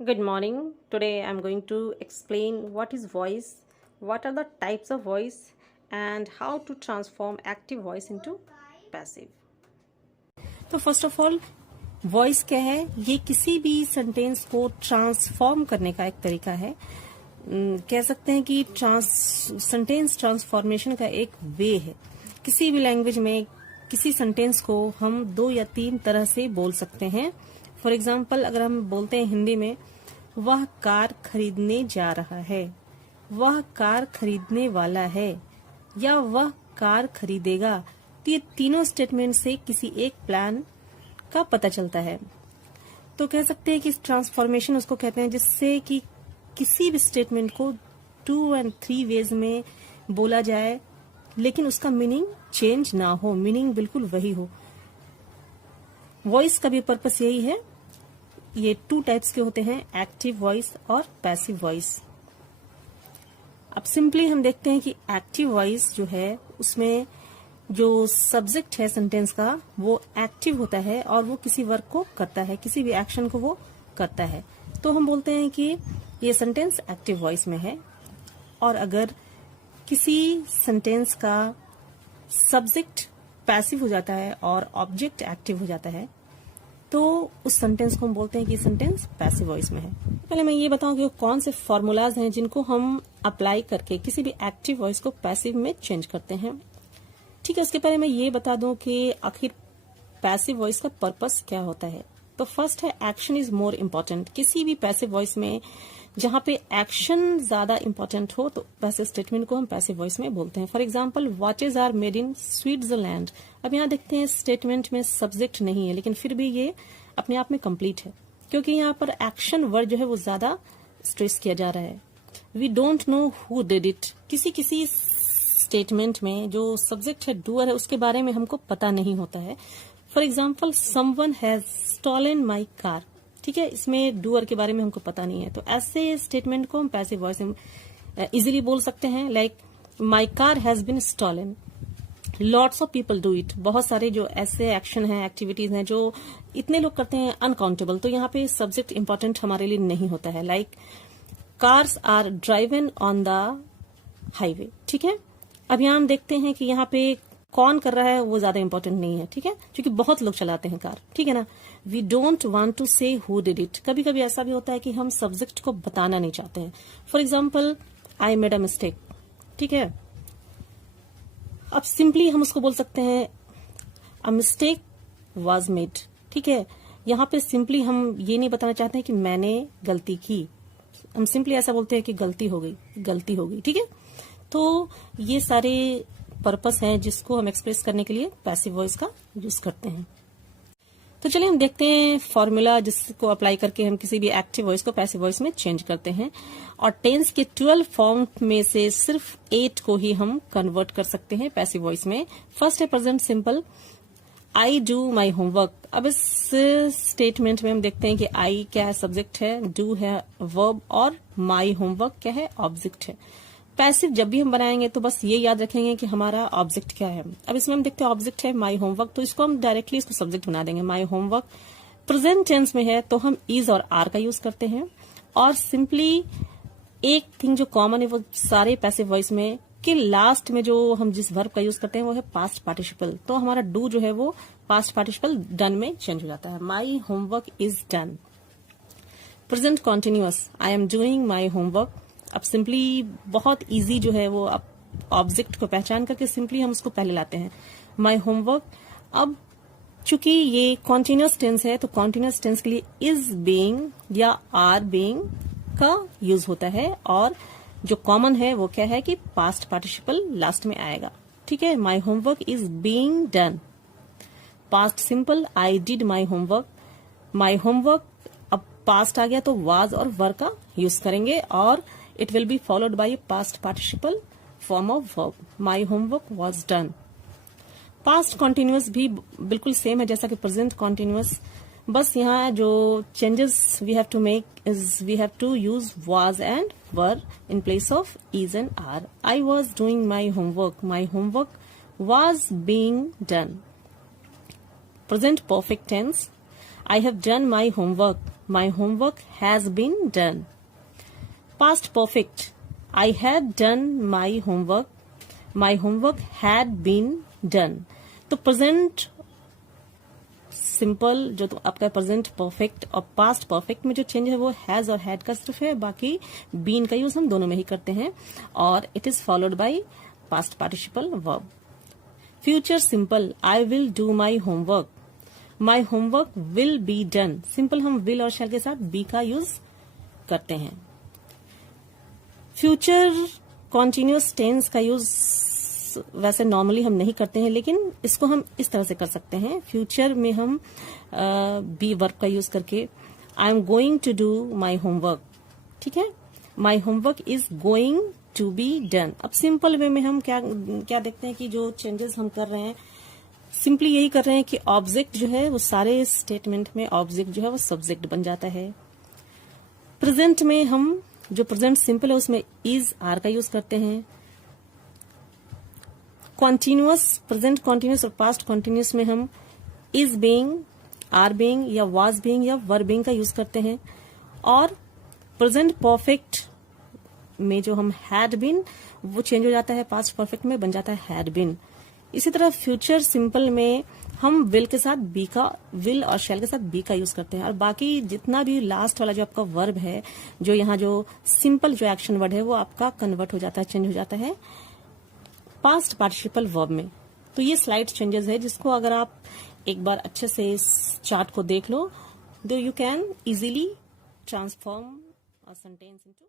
Good morning. Today I'm going to explain what is voice, what are the types of voice, and how to transform active voice into passive. तो first of all voice क्या है? ये किसी भी sentence को transform करने का एक तरीका है। कह सकते हैं कि सेंटेंस ट्रांसफॉर्मेशन का एक वे है। किसी भी लैंग्वेज में किसी सेंटेंस को हम 2 या 3 तरह से बोल सकते हैं। फॉर एग्जाम्पल, अगर हम बोलते हैं हिंदी में, वह कार खरीदने जा रहा है, वह कार खरीदने वाला है, या वह कार खरीदेगा, तो ये तीनों स्टेटमेंट से किसी एक प्लान का पता चलता है। तो कह सकते हैं कि ट्रांसफॉर्मेशन उसको कहते हैं जिससे कि किसी भी स्टेटमेंट को 2 और 3 वेज में बोला जाए, लेकिन उसका मीनिंग चेंज ना हो, मीनिंग बिल्कुल वही हो। वॉइस का भी पर्पस यही है। ये 2 टाइप्स के होते हैं, एक्टिव वॉइस और पैसिव वॉइस। अब सिंपली हम देखते हैं कि एक्टिव वॉइस जो है उसमें जो सब्जेक्ट है सेंटेंस का वो एक्टिव होता है और वो किसी वर्क को करता है, किसी भी एक्शन को वो करता है। तो हम बोलते हैं कि ये सेंटेंस एक्टिव वॉइस में है। और अगर किसी सेंटेंस का सब्जेक्ट पैसिव हो जाता है और ऑब्जेक्ट एक्टिव हो जाता है तो उस सेंटेंस को हम बोलते हैं कि सेंटेंस पैसिव वॉइस में है। पहले मैं ये बताऊं कि कौन से फॉर्मूलाज हैं जिनको हम अप्लाई करके किसी भी एक्टिव वॉइस को पैसिव में चेंज करते हैं। ठीक है, उसके पहले मैं ये बता दूं कि आखिर पैसिव वॉइस का पर्पस क्या होता है। तो फर्स्ट है एक्शन इज मोर इम्पोर्टेंट। किसी भी पैसिव वॉइस में जहां पे एक्शन ज्यादा इम्पोर्टेंट हो तो वैसे स्टेटमेंट को हम पैसिव वॉइस में बोलते हैं। For example, watches are made in Switzerland. अब यहाँ देखते हैं स्टेटमेंट में सब्जेक्ट नहीं है, लेकिन फिर भी ये अपने आप में कंप्लीट है क्योंकि यहाँ पर एक्शन वर्ड जो है वो ज्यादा स्ट्रेस किया जा रहा है। We don't know who did it. किसी स्टेटमेंट में जो सब्जेक्ट है डूअर है उसके बारे में हमको पता नहीं होता है। For example, someone has stolen my car. ठीक है, इसमें डूअर के बारे में हमको पता नहीं है, तो ऐसे स्टेटमेंट को हम पैसिव वॉइस में इजीली बोल सकते हैं। Like my car has been stolen, lots of people do it. बहुत सारे जो ऐसे एक्शन हैं, एक्टिविटीज हैं जो इतने लोग करते हैं, अनकाउंटेबल। तो यहाँ पे सब्जेक्ट इंपॉर्टेंट हमारे लिए नहीं होता है। Like cars are driven on the highway. ठीक है, अब यहाँ हम देखते हैं कि यहाँ पे कौन कर रहा है वो ज्यादा इंपॉर्टेंट नहीं है। ठीक है, क्योंकि बहुत लोग चलाते हैं कार। ठीक है ना। वी डोंट वांट टू से हु डिड इट। कभी कभी ऐसा भी होता है कि हम सब्जेक्ट को बताना नहीं चाहते हैं। For example, I made a mistake. ठीक है, अब सिंपली हम उसको बोल सकते हैं अ मिस्टेक वॉज मेड। ठीक है, यहाँ पे सिंपली हम ये नहीं बताना चाहते हैं कि मैंने गलती की, हम सिंपली ऐसा बोलते हैं कि गलती हो गई। ठीक है, तो ये सारे पर्पस हैं जिसको हम एक्सप्रेस करने के लिए पैसिव वॉइस का यूज करते हैं। तो चलिए हम देखते हैं फॉर्मूला जिसको अप्लाई करके हम किसी भी एक्टिव वॉइस को पैसिव वॉइस में चेंज करते हैं। और टेंस के 12 फॉर्म में से सिर्फ 8 को ही हम कन्वर्ट कर सकते हैं पैसिव वॉइस में। फर्स्ट है present simple, I do my homework. अब इस स्टेटमेंट में हम देखते हैं कि आई क्या है, सब्जेक्ट है, डू है वर्ब, और माई होमवर्क क्या है, ऑब्जेक्ट है। पैसिव जब भी हम बनाएंगे तो बस ये याद रखेंगे कि हमारा ऑब्जेक्ट क्या है। अब इसमें हम देखते हैं ऑब्जेक्ट है माई होमवर्क, तो इसको हम डायरेक्टली इसको सब्जेक्ट बना देंगे। माई होमवर्क प्रेजेंट टेंस में है तो हम इज और आर का यूज करते हैं। और सिंपली एक थिंग जो कॉमन है वो सारे पैसिव वॉइस में कि लास्ट में जो हम जिस वर्ब का यूज करते हैं वो है पास्ट पार्टिसिपल। तो हमारा डू जो है वो पास्ट पार्टिसिपल डन में चेंज हो जाता है। My homework is done. Present continuous, I am doing my homework. अब सिंपली बहुत इजी जो है वो अब ऑब्जेक्ट को पहचान करके सिंपली हम उसको पहले लाते हैं, माई होमवर्क। अब चूंकि ये कॉन्टिन्यूअस टेंस है तो कॉन्टिन्यूअस टेंस के लिए इज बीइंग या आर बीइंग का यूज होता है, और जो कॉमन है वो क्या है कि पास्ट पार्टिसिपल लास्ट में आएगा। ठीक है, my homework is being done. Past simple, I did my homework. My homework अब पास्ट आ गया तो वाज और वर का यूज करेंगे और it will be followed by a past participle form of verb. My homework was done. Past continuous भी बिल्कुल same है जैसा कि present continuous, बस यहाँ जो changes we have to make is we have to use was and were in place of is and are. I was doing my homework. My homework was being done. Present perfect tense, I have done my homework. My homework has been done. Past perfect. I had done my homework. My homework had been done. तो present simple जो तो आपका present perfect और past perfect में जो change है वो has और हैड का सिर्फ है, बाकी बीन का यूज हम दोनों में ही करते हैं और it is followed by past participle verb. Future simple, I will do my homework, my homework will be done. Simple हम विल और शैल के साथ बी का यूज करते हैं। फ्यूचर कॉन्टिन्यूअस टेंस का यूज वैसे नॉर्मली हम नहीं करते हैं, लेकिन इसको हम इस तरह से कर सकते हैं। फ्यूचर में हम बी वर्ब का यूज करके I am going to do my homework, ठीक है, my homework is going to be done. अब सिंपल वे में हम क्या देखते हैं कि जो चेंजेस हम कर रहे हैं सिंपली यही कर रहे हैं कि ऑब्जेक्ट जो है वो सारे स्टेटमेंट में ऑब्जेक्ट जो है वो सब्जेक्ट बन जाता है। प्रेजेंट में हम जो प्रेजेंट सिंपल है उसमें इज आर का यूज करते हैं। कॉन्टिन्यूअस, प्रेजेंट कॉन्टिन्यूअस और पास्ट कॉन्टिन्यूअस में हम इज बीइंग, आर बीइंग या वाज बीइंग या वर बीइंग का यूज करते हैं। और प्रेजेंट परफेक्ट में जो हम हैड बीन वो चेंज हो जाता है, पास्ट परफेक्ट में बन जाता है हैड बीन। इसी तरह फ्यूचर सिंपल में हम विल के साथ बी का, विल और शैल के साथ बी का यूज करते हैं। और बाकी जितना भी लास्ट वाला जो आपका वर्ब है, जो यहाँ जो सिंपल जो एक्शन वर्ड है वो आपका कन्वर्ट हो जाता है, चेंज हो जाता है पास्ट पार्टिसिपल वर्ब में। तो ये स्लाइड चेंजेस है जिसको अगर आप एक बार अच्छे से इस चार्ट को देख लो, तो you can easily transform a sentence into